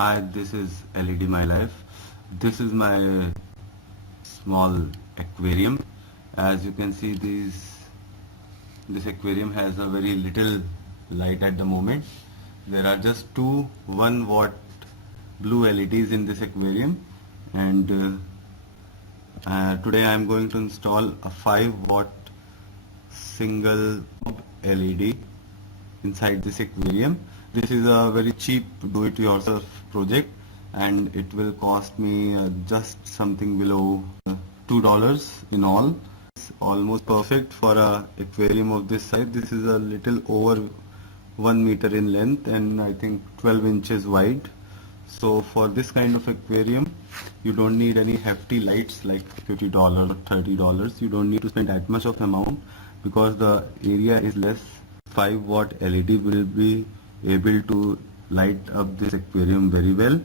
Hi, this is LED My Life. This is my small aquarium. As you can see, this aquarium has a very little light at the moment. There are just two 1 watt blue LEDs in this aquarium, and today I am going to install a 5 watt single LED inside this aquarium. This is a very cheap do-it-yourself project, and it will cost me just something below $2 in all. It's almost perfect for a aquarium of this size. This is a little over 1 meter in length and I think 12 inches wide. So for this kind of aquarium, you don't need any hefty lights like $50 or $30. You don't need to spend that much of amount because the area is less. 5 watt LED will be able to light up this aquarium very well.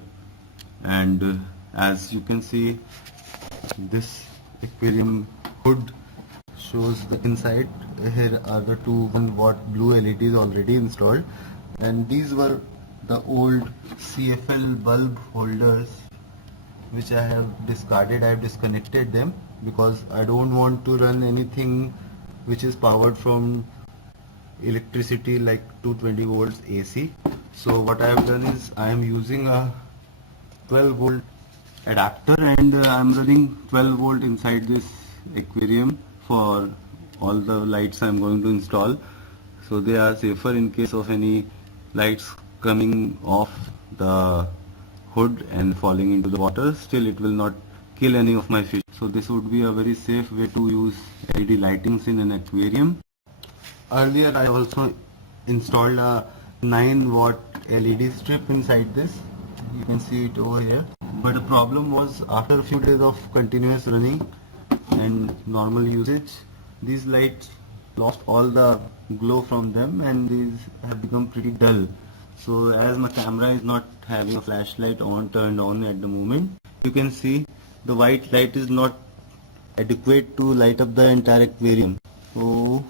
And as you can see, this aquarium hood shows the inside. Here are the two 1 watt blue LEDs already installed, and these were the old CFL bulb holders which I have discarded. I have disconnected them because I don't want to run anything which is powered from electricity like 220 volts AC. So what I have done is I am using a 12 volt adapter, and I am running 12 volt inside this aquarium for all the lights I am going to install, so they are safer in case of any lights coming off the hood and falling into the water. Still, it will not kill any of my fish. So this would be a very safe way to use LED lightings in an aquarium. Earlier I also installed a 9 watt LED strip inside this. You can see it over here. But the problem was, after a few days of continuous running and normal usage, these lights lost all the glow from them and these have become pretty dull. So as my camera is not having a flashlight turned on at the moment, you can see the white light is not adequate to light up the entire aquarium. So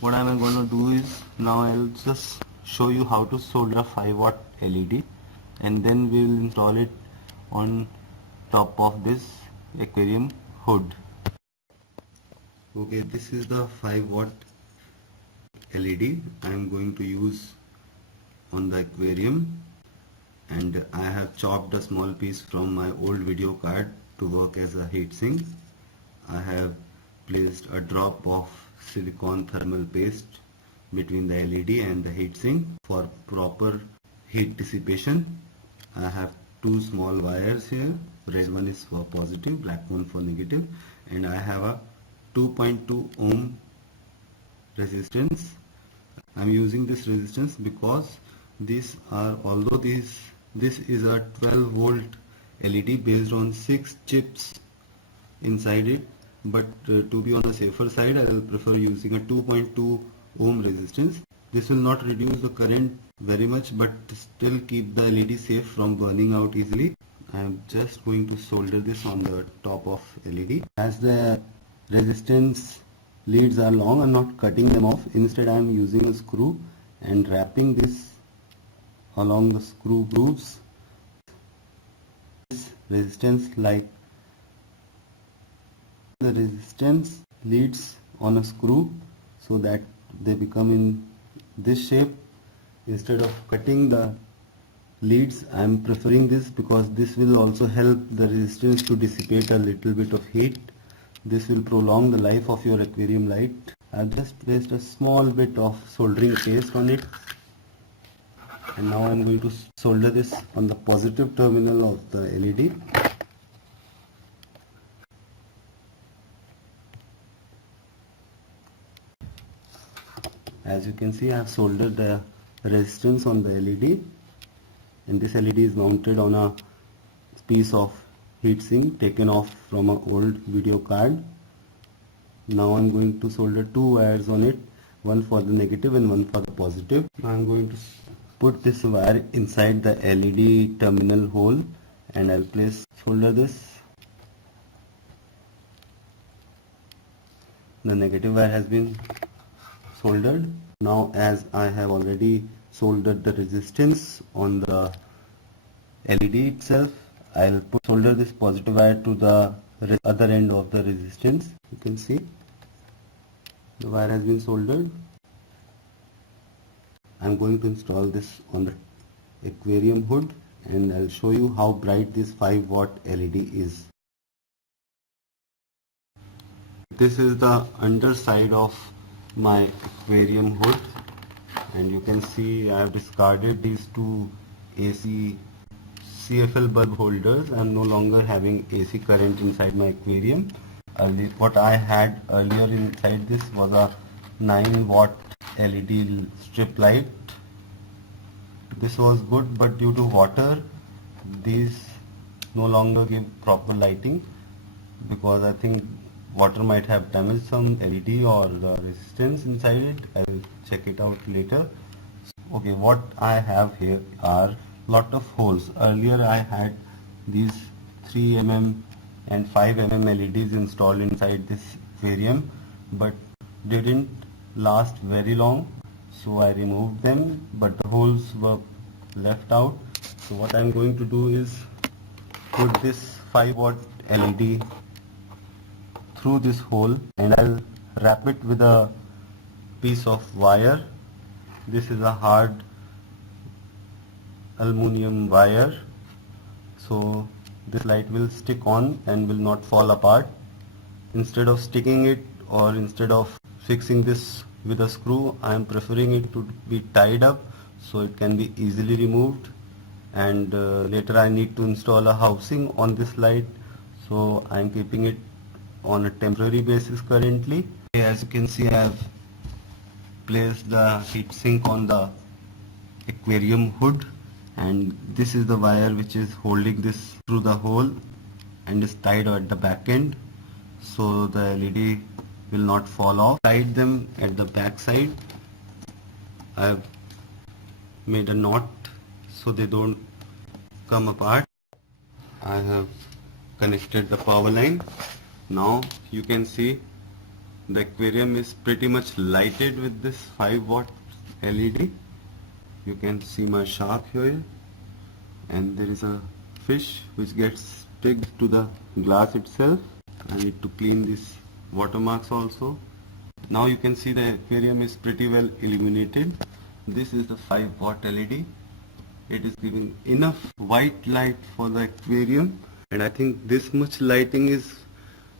what I am going to do is, now I will just show you how to solder a 5 watt LED, and then we will install it on top of this aquarium hood. Okay, this is the 5 watt LED I am going to use on the aquarium, and I have chopped a small piece from my old video card to work as a heatsink. I have placed a drop of silicone thermal paste between the LED and the heatsink for proper heat dissipation. I have two small wires here. Red one is for positive, black one for negative, and I have a 2.2 ohm resistance. I am using this resistance because although this is a 12 volt LED based on 6 chips inside it, but to be on the safer side, I will prefer using a 2.2 ohm resistance. This will not reduce the current very much, but still keep the LED safe from burning out easily. I am just going to solder this on the top of LED. As the resistance leads are long, I am not cutting them off. Instead, I am using a screw and wrapping this along the screw grooves. This resistance, like the resistance leads on a screw, so that they become in this shape. Instead of cutting the leads, I am preferring this because this will also help the resistance to dissipate a little bit of heat. This will prolong the life of your aquarium light. I have just placed a small bit of soldering paste on it, and now I am going to solder this on the positive terminal of the LED. As you can see, I have soldered the resistance on the LED, and this LED is mounted on a piece of heatsink taken off from an old video card. Now I am going to solder two wires on it, one for the negative and one for the positive. Now I am going to put this wire inside the LED terminal hole, and I will solder this. The negative wire has been soldered. Now, as I have already soldered the resistance on the LED itself. I'll solder this positive wire to the other end of the resistance. You can see the wire has been soldered. I'm going to install this on the aquarium hood, and I'll show you how bright this 5-watt LED is. This is the underside of my aquarium hood, and you can see I have discarded these two AC CFL bulb holders. I'm no longer having AC current inside my aquarium. What I had earlier inside this was a 9-watt LED strip light. This was good, but due to water, these no longer give proper lighting, because I think water might have damaged some LED or the resistance inside it. I'll check it out later. Okay, what I have here are lot of holes. Earlier I had these 3 mm and 5 mm LEDs installed inside this aquarium, but didn't last very long, so I removed them, but the holes were left out. So what I'm going to do is put this 5-watt LED through this hole, and I'll wrap it with a piece of wire. This is a hard aluminum wire, so this light will stick on and will not fall apart. Instead of sticking it, or instead of fixing this with a screw, I am preferring it to be tied up so it can be easily removed, and later I need to install a housing on this light, so I am keeping it on a temporary basis currently. As you can see, I have placed the heat sink on the aquarium hood, and this is the wire which is holding this through the hole and is tied at the back end, so the LED will not fall off. Tied them at the back side. I have made a knot so they don't come apart. I have connected the power line. Now you can see the aquarium is pretty much lighted with this 5-watt LED. You can see my shark here, and there is a fish which gets sticked to the glass itself. I need to clean these watermarks also. Now you can see the aquarium is pretty well illuminated. This is the 5-watt LED. It is giving enough white light for the aquarium, and I think this much lighting is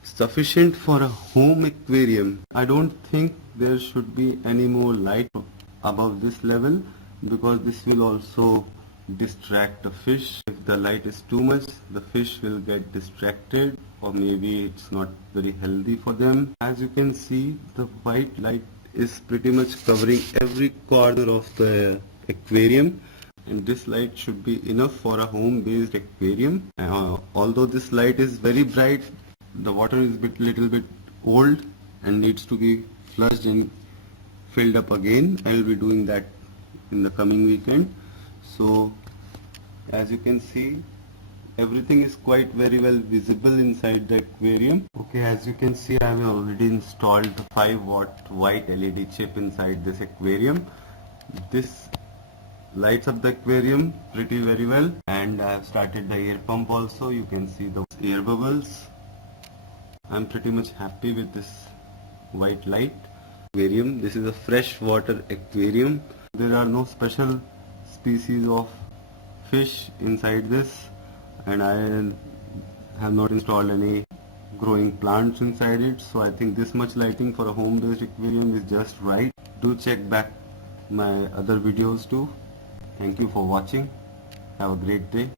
sufficient for a home aquarium. I don't think there should be any more light above this level, because this will also distract the fish. If the light is too much, the fish will get distracted, or maybe it's not very healthy for them. As you can see, the white light is pretty much covering every corner of the aquarium, and this light should be enough for a home based aquarium. Although this light is very bright, the water is little bit old and needs to be flushed and filled up again. I will be doing that in the coming weekend. So as you can see, everything is quite very well visible inside the aquarium. Okay, as you can see, I have already installed the 5-watt white LED chip inside this aquarium. This lights up the aquarium pretty very well, and I have started the air pump also. You can see the air bubbles. I'm pretty much happy with this white light aquarium. This is a fresh water aquarium. There are no special species of fish inside this, and I have not installed any growing plants inside it, so I think this much lighting for a home based aquarium is just right. Do check back my other videos too. Thank you for watching. Have a great day.